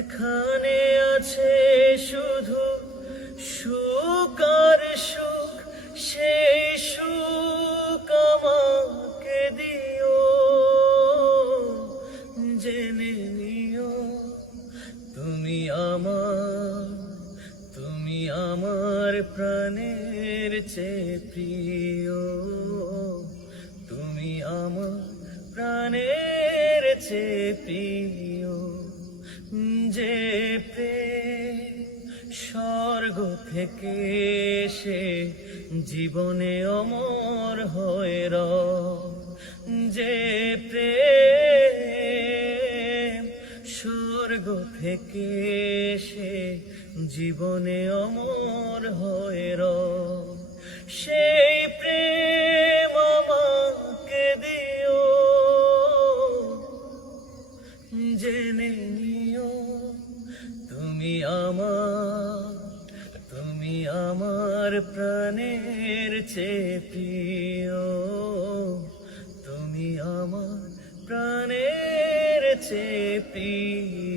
যেখানে আছে শুধু সুখ আর সুখ, সেই সুখ আমাকে দিও। জেনে নিও তুমি আমার প্রাণের চেয়ে প্রিয়। তুমি আমার প্রাণের চেয়ে প্রিয়। যে প্রেম স্বর্গ থেকে এসে জীবনে অমর হয়ে রয়, যে প্রেম স্বর্গ থেকে এসে জীবনে অমর হয়ে রয়, সেই প্রেম আমাকে দিও। জেনে নিও তুমি আমার প্রাণের চেয়ে প্রিয়। তুমি আমার প্রাণের চেয়ে প্রিয়।